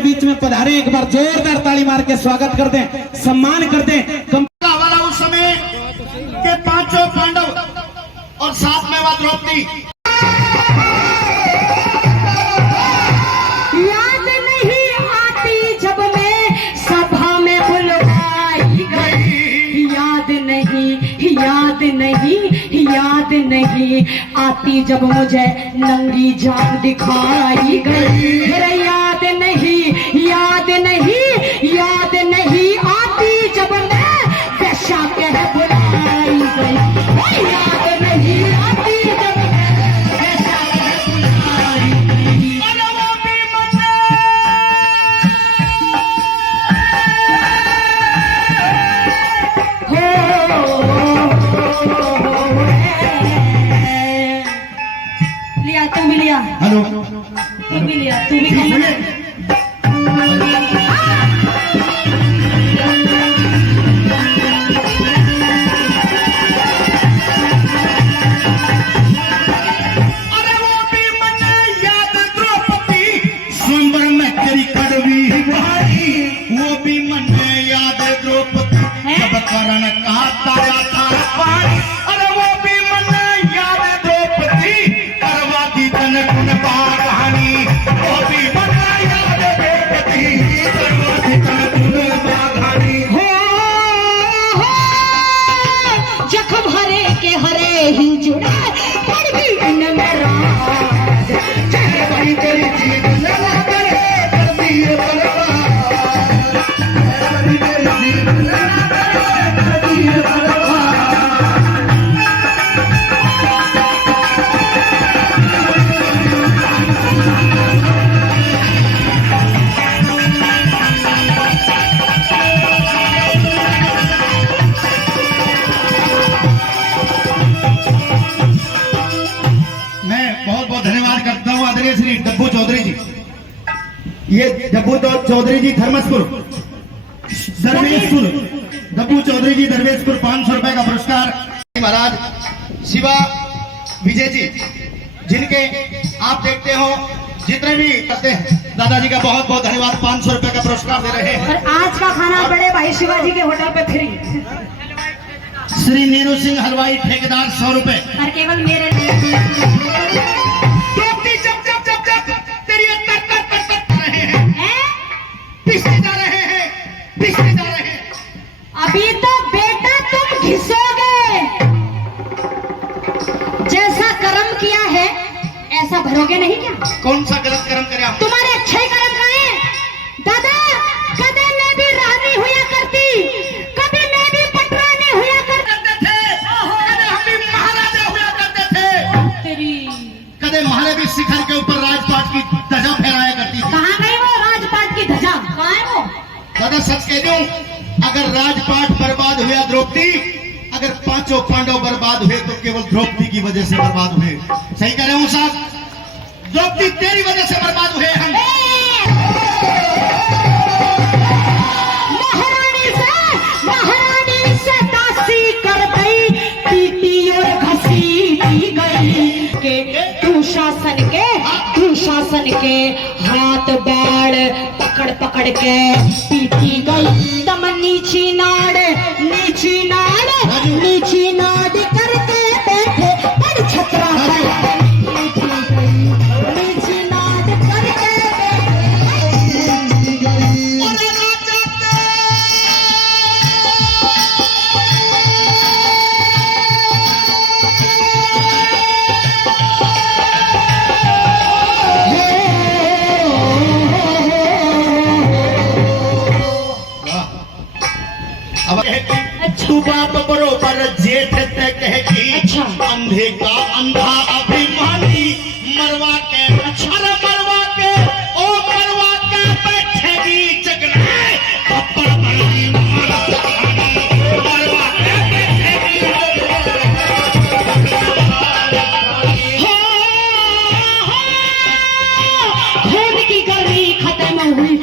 के बीच में पधारे, एक बार जोरदार ताली मार के स्वागत कर दें, सम्मान कर दें। वाला उस समय के पांचों पांडव और साथ में वह द्रौपदी। याद नहीं आती जब मैं सभा में बुलवाई गई, याद नहीं आती जब मुझे नंगी जान दिखाई गई। मेरा याद नहीं आती जब मैं पेशा कह बुलाई गई। याद नहीं आती जब मैं पेशा कह बुलाई गई। लिया तू भी लिया, हेलो तू भी लिया, तू भी कम। करण का तारा था पानी। अरे वो भी मन याद द्रौपदी करवा दी तन गुण कहानी। वो भी मन याद द्रौपदी करवा दी तन गुण कहानी। जख्म हरे के हरे ही जुड़ा पड़ भी इन मेरा बड़ी तेरी चीज लगा करे कर दिए बर्बाद। बड़ी तेरी चीज लगा करे कर दिए बर्बाद। मैं बहुत बहुत धन्यवाद करता हूँ आदरणीय श्री डब्बू चौधरी जी। ये डब्बू चौधरी जी धर्मेशपुर डब्बू चौधरी जी धर्मेशपुर 500 रुपए का पुरस्कार। महाराज शिवा विजय जी, जिनके आप देखते हो जितने भी करते हैं, दादाजी का बहुत बहुत धन्यवाद। 500 रुपए का पुरस्कार दे रहे हैं। और आज का खाना बड़े भाई शिवाजी के होटल पे फ्री। श्री नीरू सिंह हलवाई ठेकेदार 100 रुपए। और केवल मेरे लिए। तेरी पिसते जा रहे हैं। अभी तो बेटा तुम घिसोगे, जैसा कर्म किया है ऐसा भरोगे नहीं क्या? कौन सा गलत कर्म करे आप? तुम्हारे अच्छे कर्म का है दादा। कभी मैं भी रानी हुआ करती, कभी मैं भी पटरानी हुआ करते थे, कदे हम भी महाराजा हुआ करते थे। तेरी कदे महाराज शिखर के ऊपर राजपाट की ध्वजा फहराया करती थी। कहाँ गई वो राजपाट की ध्वजा? कहाँ है वो? दादा सच कह दूं, अगर राजपाट बर्बाद हुआ द्रौपदी, अगर पांचों पांडव बर्बाद हुए तो केवल द्रौपदी की वजह से बर्बाद हुए। सही कह रहे हूं साहब? द्रौपदी तेरी वजह से बर्बाद हुए हम। महारानी से दासी कर गई, पीटी और घसीटी गई के दुशासन के हाथ बाड़ पकड़ के पीटी गई। दम नीची नाड़ करके बैठे बड़ छतरा नीची नाड़ करके तू बाप बरोबर जेठ तक कहेगी। अच्छा। अंधे का अंधा अभिमानी मरवा के मरवा के बैठेगी जगने थप्पड़ बनाई मरवा के बैठेगी। खून की गर्मी खत्म हुई।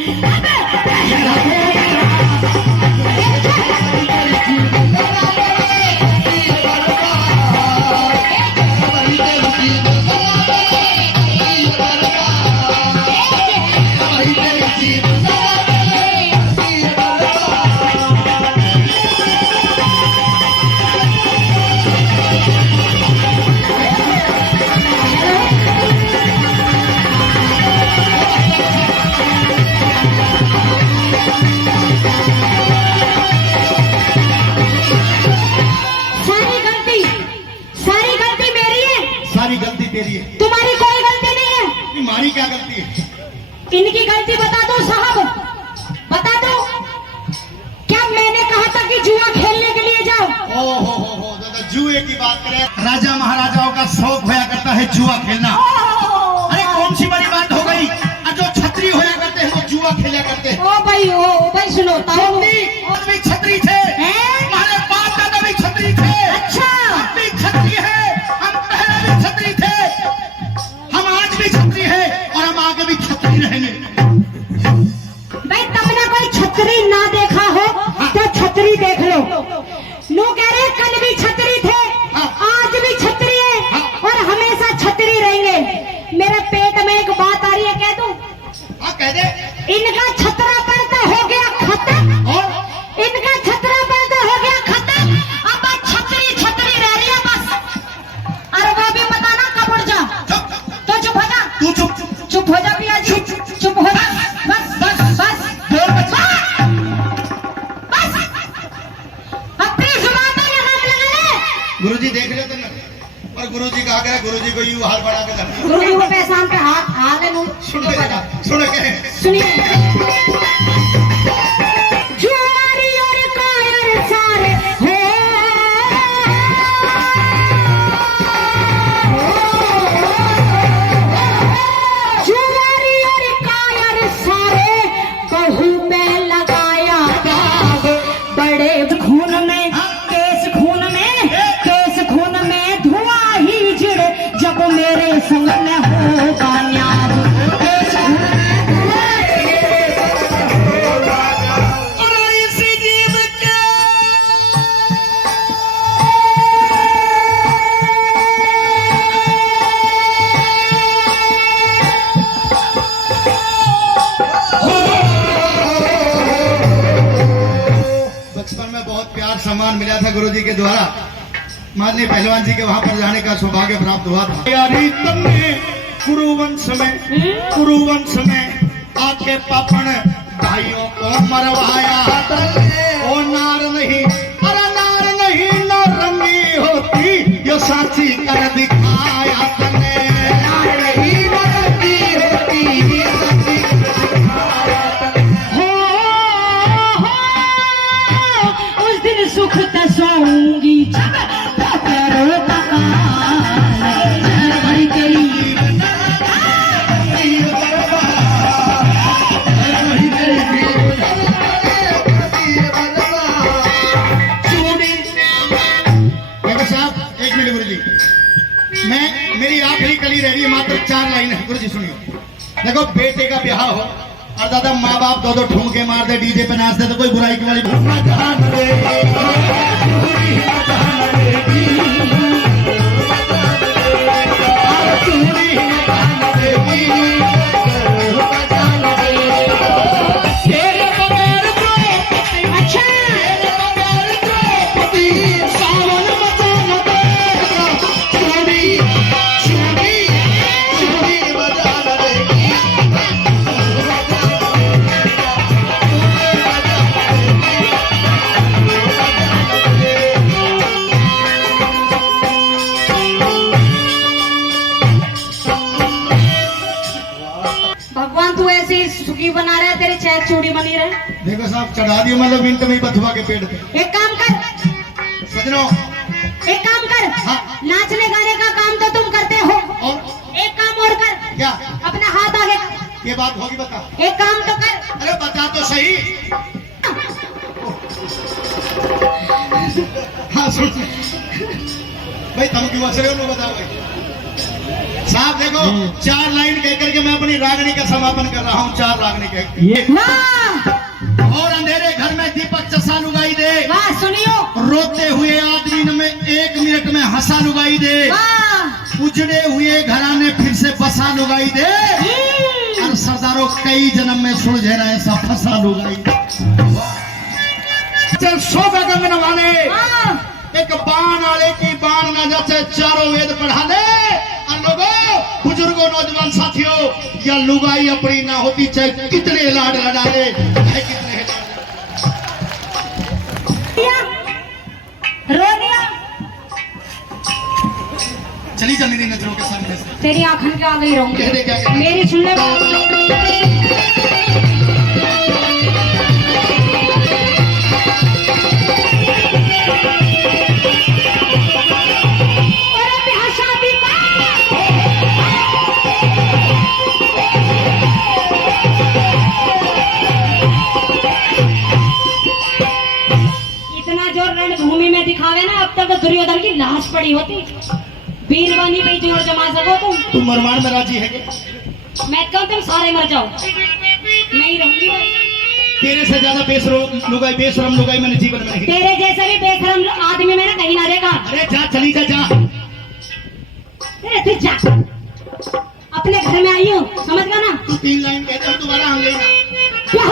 तेरी है। तुम्हारी कोई गलती नहीं है। तुम्हारी क्या गलती है? इनकी गलती बता दो साहब, बता दो। क्या मैंने कहा था कि जुआ खेलने के लिए जाओ? ओ हो दादा, जुए की बात करें, राजा महाराजाओं का शौक होया करता है जुआ खेलना। अरे कौन सी बड़ी बात हो गई? और जो छतरी होया करते हैं वो जुआ खेला करते हैं। ओ भाई सुनो ताऊ। और भी छतरी थे, हैं? हमारे बाप दादा भी छतरी थे। अच्छा। हम भी छतरी है, हम पहले भी छतरी थे, हम आज भी छतरी है और हम आगे भी छतरी रहेंगे। भाई तुमने कोई छतरी ना देखा हो तो छतरी देख लो। नो कह रहे कल भी छतरी थे, आज भी छतरी है और हमेशा छतरी रहेंगे। मेरे पेट में एक बात आ रही है, कह दूं? हाँ कह दे। इनका छतरा पैदा हो गया खत्म, और इनका छतरा पैदा हो गया खत्म। अब बस छतरी छतरी रह रही है बस। अरे वो भी बताना कब उड़ जा। तो चुप हो जा, तू चुप। चुप हो जा पिया जी, चुप हो जा। बस बस बस बस अपनी जुबान में लगाम लगा ले। गुरुजी देख ले तो और गुरुजी कहा गया, गुरुजी को यूं हाथ बढ़ा के रख। गुरु जी को पहचान पे हाथ है। सुन के सुनिए। जुआरी और कायर सारे हो, जुआरी और कायर सारे बहू पे लगाया दाग। बड़े खून में केस, खून में केस, खून में धुआं ही जिड़े जब मेरे संग में होगा न्याय। केस खून में धुआं और इसी जीव के बचपन में बहुत प्यार सम्मान मिला था गुरुजी के द्वारा। माननीय पहलवान जी के वहां पर जाने का सौभाग्य प्राप्त हुआ था। यारी तुमने कुरुवंश में आके पापन भाइयों को मरवाया। ओ नार नहीं, अरे नार नहीं, नारंगी होती यो साची कर दिखाया तने। नार नहीं, नारंगी होती यो साची कर दिखाया तने। उस दिन सुख तसोंगी जब करो भरी तेरी। साहब एक मिनट गुरुजी, मेरी आखिरी कली रह रही है, मात्र 4 लाइन है। गुरुजी सुनियो। देखो बेटे का ब्याह हो और दादा माँ बाप दो ठुमके मार दे, डीजे पे नाच दे तो कोई बुराई की वाली सुखी बना रहे, तेरी चाय चूड़ी बनी रहे। देखो साहब चढ़ा दियो मतलब मिनट में ही बथुआ के पेड़ पे। एक काम कर सजनों, एक काम कर। हाँ। नाचने गाने का काम तो तुम करते हो, और एक काम और कर। क्या? अपना हाथ आगे कर। ये बात होगी बता। एक काम तो कर। अरे बता तो सही। हाँ सुन भाई, तुम क्यों हंस रहे हो? बताओ भाई साहब। देखो 4 लाइन कह करके मैं अपनी रागनी का समापन कर रहा हूँ। 4 रागनी कह। वाह और अंधेरे घर में दीपक चसा लुगाई दे। वाह, सुनियो। रोते हुए आदमी में 1 मिनट में हंसा लुगाई दे। वाह, उजड़े हुए घराने फिर से बसा लुगाई दे। और सरदारों कई जन्म में सुलझे रहे ऐसा फंसा लुगाई दे। चल 100 गगन वाले एक बाण आले की बाण न जैसे चारों वेद पढ़ा दे। और लोगों, बुजुर्गों, नौजवान साथियों, या लुगाई अपनी ना होती चाहे कितने लाड लड़ा ले, चाहे कितने रो दिया। चली चल मेरी नजरों के सामने से। तेरी आंखन के आ गई रहूंगी कह दे क्या कहना है? मेरी सुन ले बात। अरे ब्याह शादी का इतना जोर रणभूमि में दिखावे ना, अब तक दुर्योधन की लाश पड़ी होती। वीर बनी पे जोर जमा सको तू मरवान में राजी है क्या? मैं कहूँ तुम सारे मर जाओ, मैं ही रहूंगी बस। तेरे से ज्यादा बेशरम लुगाई मैंने जीवन में नहीं। तेरे जैसे भी बेशरम आदमी मैंने कहीं ना देखा। अरे जा, चली जा, जा। अरे तू जा, अपने घर में आई हूँ, समझ गया ना। तू 3 लाइन कहते हम दोबारा हम गई ना। ब्याह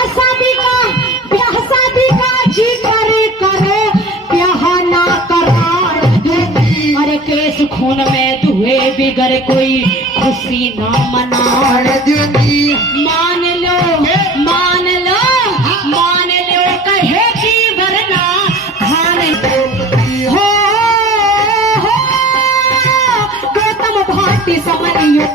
शादी का जी करे करो, ब्याह ना करार दूंगी। अरे केस खून में धुए बिगर कोई खुशी ना मनाड़ दूंगी। मान लो कहे की वरना खाने हो गौतम भाटी समरियो